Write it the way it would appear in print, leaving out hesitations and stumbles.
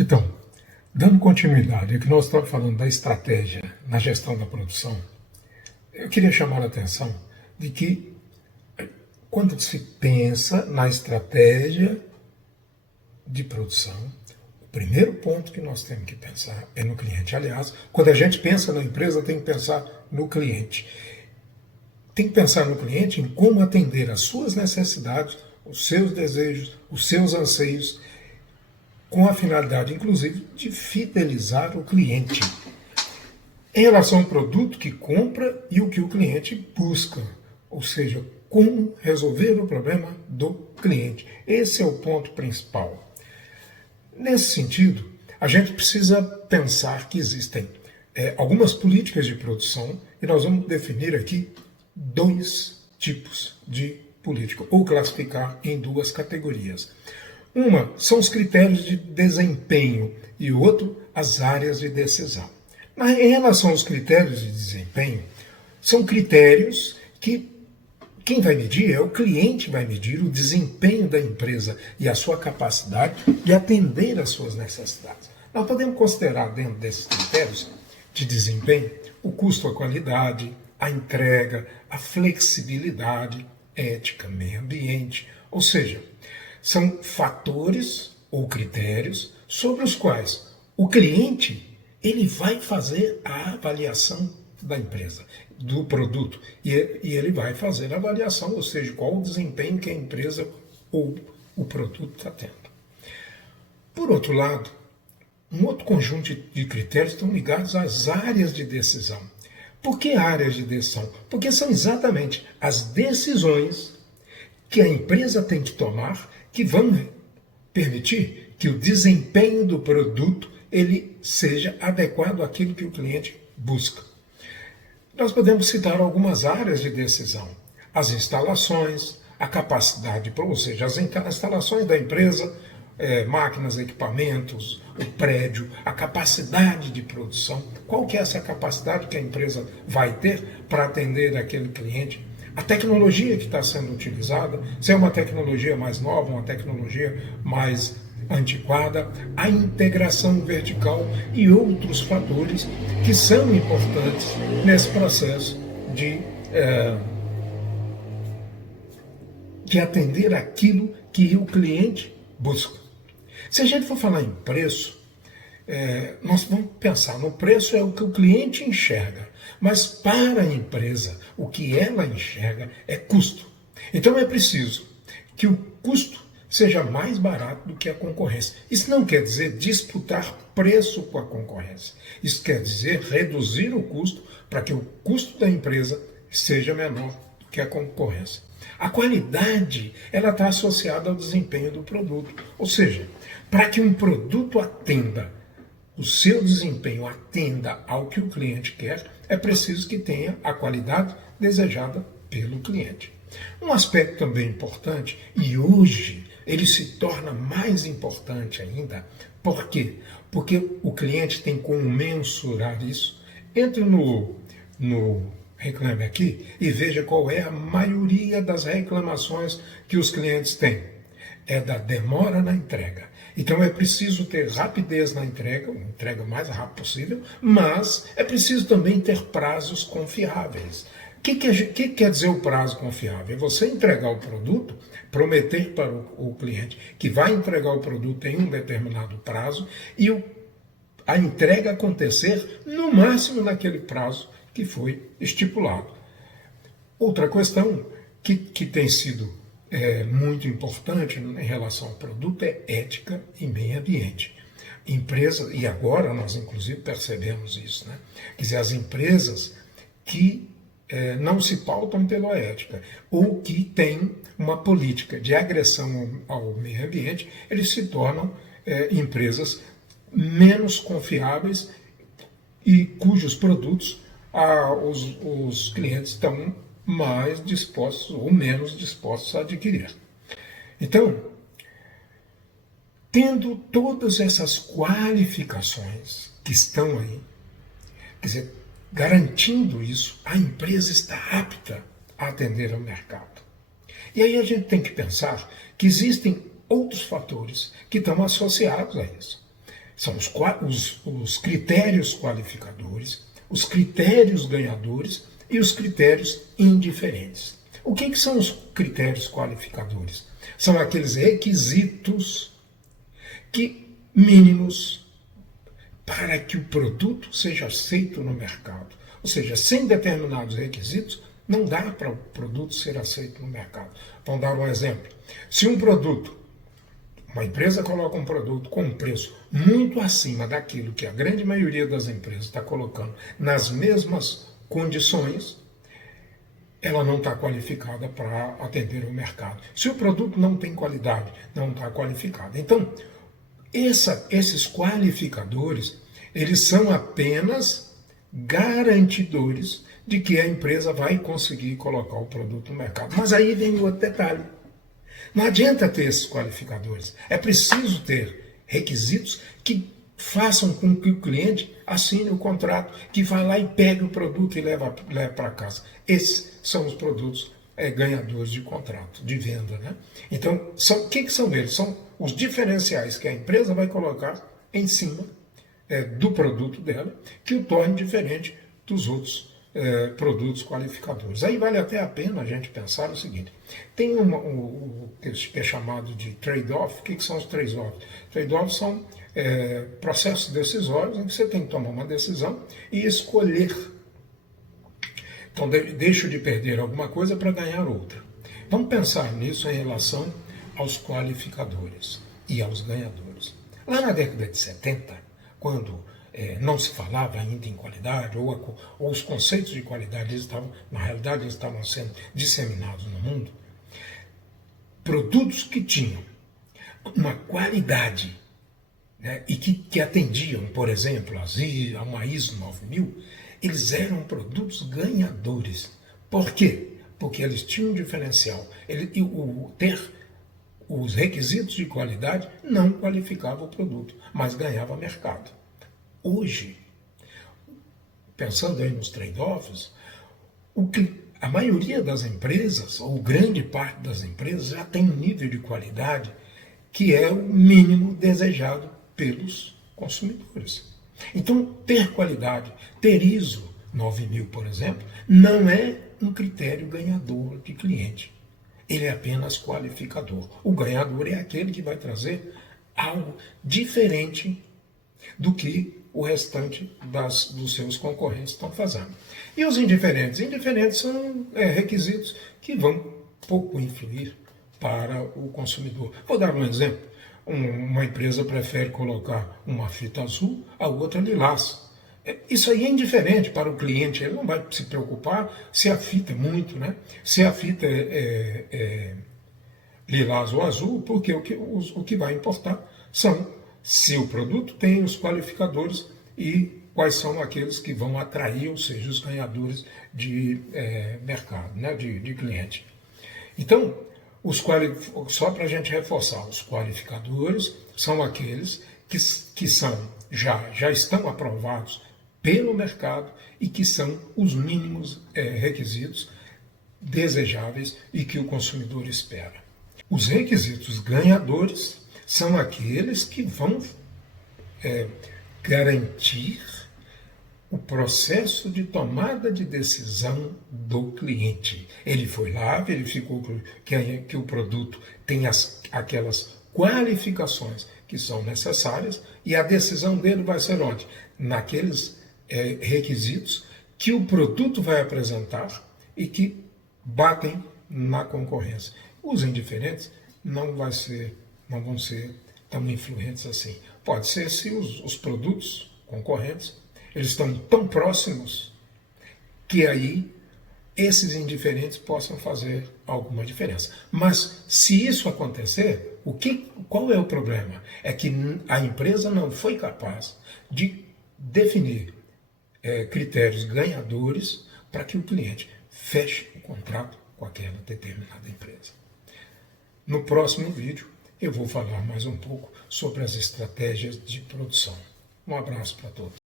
Então, dando continuidade ao que nós estamos falando da estratégia na gestão da produção, eu queria chamar a atenção de que quando se pensa na estratégia de produção, o primeiro ponto que nós temos que pensar é no cliente. Aliás, quando a gente pensa na empresa, tem que pensar no cliente. Tem que pensar no cliente em como atender às suas necessidades, os seus desejos, os seus anseios, com a finalidade, inclusive, de fidelizar o cliente em relação ao produto que compra e o que o cliente busca, ou seja, como resolver o problema do cliente. Esse é o ponto principal. Nesse sentido, a gente precisa pensar que existem algumas políticas de produção e nós vamos definir aqui dois tipos de política, ou classificar em duas categorias. Uma são os critérios de desempenho e o outro as áreas de decisão. Em relação aos critérios de desempenho, são critérios que quem vai medir é o cliente, vai medir o desempenho da empresa e a sua capacidade de atender às suas necessidades. Nós podemos considerar dentro desses critérios de desempenho o custo, a qualidade, a entrega, a flexibilidade, ética, meio ambiente, ou seja, são fatores ou critérios sobre os quais o cliente ele vai fazer a avaliação da empresa, do produto, e ele vai fazer a avaliação, ou seja, qual o desempenho que a empresa ou o produto está tendo. Por outro lado, um outro conjunto de critérios estão ligados às áreas de decisão. Por que áreas de decisão? Porque são exatamente as decisões que a empresa tem que tomar que vão permitir que o desempenho do produto ele seja adequado àquilo que o cliente busca. Nós podemos citar algumas áreas de decisão. As instalações, a capacidade, ou seja, as instalações da empresa, máquinas, equipamentos, o prédio, a capacidade de produção. Qual que é essa capacidade que a empresa vai ter para atender aquele cliente? A tecnologia que está sendo utilizada, se é uma tecnologia mais nova, uma tecnologia mais antiquada, a integração vertical e outros fatores que são importantes nesse processo de atender aquilo que o cliente busca. Se a gente for falar em preço, nós vamos pensar no preço é o que o cliente enxerga, mas para a empresa o que ela enxerga é custo. Então é preciso que o custo seja mais barato do que a concorrência. Isso não quer dizer disputar preço com a concorrência. Isso quer dizer reduzir o custo para que o custo da empresa seja menor do que a concorrência. A qualidade ela está associada ao desempenho do produto. Ou seja, para que um produto atenda, o seu desempenho atenda ao que o cliente quer, é preciso que tenha a qualidade desejada pelo cliente. Um aspecto também importante, e hoje ele se torna mais importante ainda. Por quê? Porque o cliente tem como mensurar isso. Entre no Reclame Aqui e veja qual é a maioria das reclamações que os clientes têm. É da demora na entrega. Então é preciso ter rapidez na entrega, uma entrega o mais rápido possível, mas é preciso também ter prazos confiáveis. O que quer dizer o prazo confiável? É você entregar o produto, prometer para o cliente que vai entregar o produto em um determinado prazo e a entrega acontecer no máximo naquele prazo que foi estipulado. Outra questão que tem sido muito importante em relação ao produto é ética e meio ambiente. Empresas, e agora nós inclusive percebemos isso, né? Quer dizer, as empresas que não se pautam pela ética ou que têm uma política de agressão ao meio ambiente, eles se tornam empresas menos confiáveis e cujos produtos os clientes estão mais dispostos ou menos dispostos a adquirir. Então, tendo todas essas qualificações que estão aí, quer dizer, garantindo isso, a empresa está apta a atender ao mercado. E aí a gente tem que pensar que existem outros fatores que estão associados a isso. São os critérios qualificadores, os critérios ganhadores e os critérios indiferentes. O que são os critérios qualificadores? São aqueles requisitos mínimos para que o produto seja aceito no mercado. Ou seja, sem determinados requisitos, não dá para o produto ser aceito no mercado. Vamos dar um exemplo. Se uma empresa coloca um produto com um preço muito acima daquilo que a grande maioria das empresas está colocando nas mesmas condições, ela não está qualificada para atender o mercado. Se o produto não tem qualidade, não está qualificado. Então, esses qualificadores, eles são apenas garantidores de que a empresa vai conseguir colocar o produto no mercado. Mas aí vem outro detalhe. Não adianta ter esses qualificadores. É preciso ter requisitos que façam com que o cliente assine o contrato, que vá lá e pegue o produto e leva para casa. Esses são os produtos ganhadores de contrato, de venda. Né? Então, o que são eles? São os diferenciais que a empresa vai colocar em cima do produto dela, que o torne diferente dos outros produtos qualificadores. Aí vale até a pena a gente pensar o seguinte: tem o que é chamado de trade-off. O que são os trade-offs? Trade-offs são processos decisórios em que você tem que tomar uma decisão e escolher. Então, deixo de perder alguma coisa para ganhar outra. Vamos pensar nisso em relação aos qualificadores e aos ganhadores. Lá na década de 70, quando não se falava ainda em qualidade, ou os conceitos de qualidade, na realidade, eles estavam sendo disseminados no mundo, produtos que tinham uma qualidade, né, e que atendiam, por exemplo, a uma ISO 9000, eles eram produtos ganhadores. Por quê? Porque eles tinham um diferencial. Ter os requisitos de qualidade não qualificava o produto, mas ganhava mercado. Hoje, pensando aí nos trade-offs, a maioria das empresas, ou grande parte das empresas, já tem um nível de qualidade que é o mínimo desejado pelos consumidores. Então, ter qualidade, ter ISO 9000, por exemplo, não é um critério ganhador de cliente. Ele é apenas qualificador. O ganhador é aquele que vai trazer algo diferente do que o restante dos seus concorrentes estão fazendo. E os indiferentes? Indiferentes são requisitos que vão pouco influir para o consumidor. Vou dar um exemplo. Uma empresa prefere colocar uma fita azul, a outra lilás. Isso aí é indiferente para o cliente, ele não vai se preocupar se a fita é muito, né? Se a fita é lilás ou azul, porque o que vai importar são se o produto tem os qualificadores e quais são aqueles que vão atrair, ou seja, os ganhadores de mercado, né? de cliente. Então, só para a gente reforçar, os qualificadores são aqueles que já estão aprovados pelo mercado e que são os mínimos requisitos desejáveis e que o consumidor espera. Os requisitos ganhadores são aqueles que vão garantir o processo de tomada de decisão do cliente. Ele foi lá, verificou que o produto tem aquelas qualificações que são necessárias e a decisão dele vai ser onde? Naqueles requisitos que o produto vai apresentar e que batem na concorrência. Os indiferentes não vão ser tão influentes assim. Pode ser se os produtos concorrentes eles estão tão próximos que aí esses indiferentes possam fazer alguma diferença. Mas se isso acontecer, qual é o problema? É que a empresa não foi capaz de definir critérios ganhadores para que o cliente feche o contrato com aquela determinada empresa. No próximo vídeo eu vou falar mais um pouco sobre as estratégias de produção. Um abraço para todos.